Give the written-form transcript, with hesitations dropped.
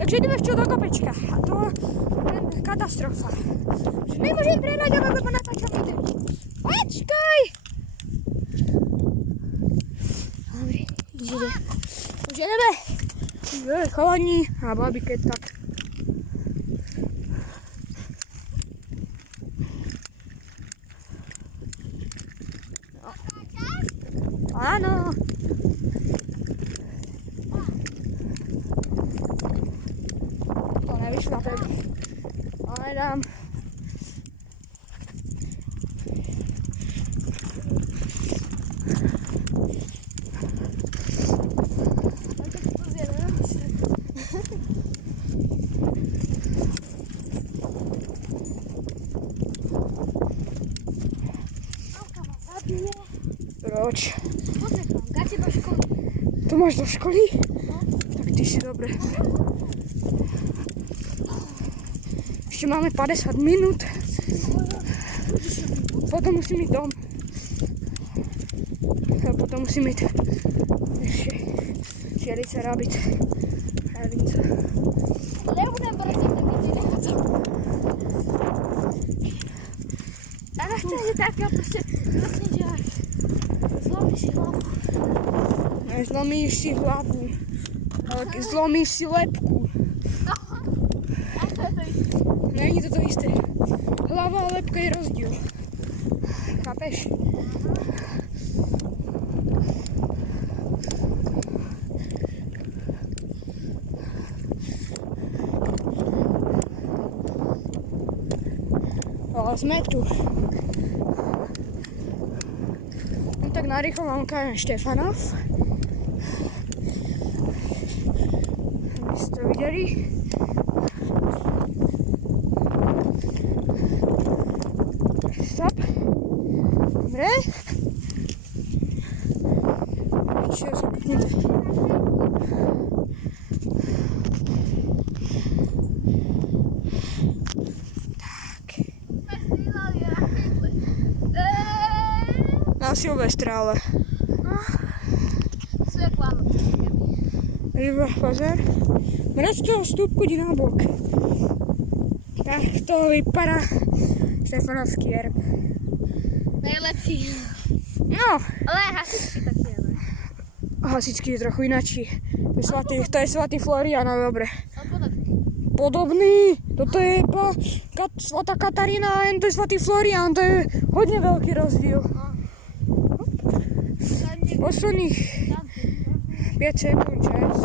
Takže ideme včo do kopečka. A to je katastrofa. Že nemôžem prehrať, lebo natáčam video. Počkaj! Dobre, ideme. Už ideme. Chalani a babi, keď tak. Áno. To nevyšlo tedy. Ale dám. Proč? To máš do školy? No. Tak ty si dobre. Ešte máme 50 minút. Potom musím ísť dom. A potom musím ísť ešte čelice robiť. Hravnice. Nebudem brať, tak ti nechcem. A nechcem, že tak ja proste vlastne, že až zlomíš si hlavu. Zlomíš si hlavu. Zlomíš si lebku. A to je to isté. Není to to isté. Hlava a lebka je rozdiel. Chápeš? Ale sme tu. No tak narýchlo vám ukážem Štefanov. Aby ste to videli. Stop. Dobre. Čo sa peknete. Na Silvestra, ale. Svetla. Iba pozor. Mraz toho stúpku ide na bok. Tak to vypadá Štefanovský erb. Najlepší. No. Ale hasičky také, ale. Hasičský je trochu inačí. To je svatý Florián, ale dobre. Ale podobný. Podobný. Toto je svatá Katarína a to je svatý Florián. To je hodne veľký rozdiel. Posledných 5 sekúnd čas.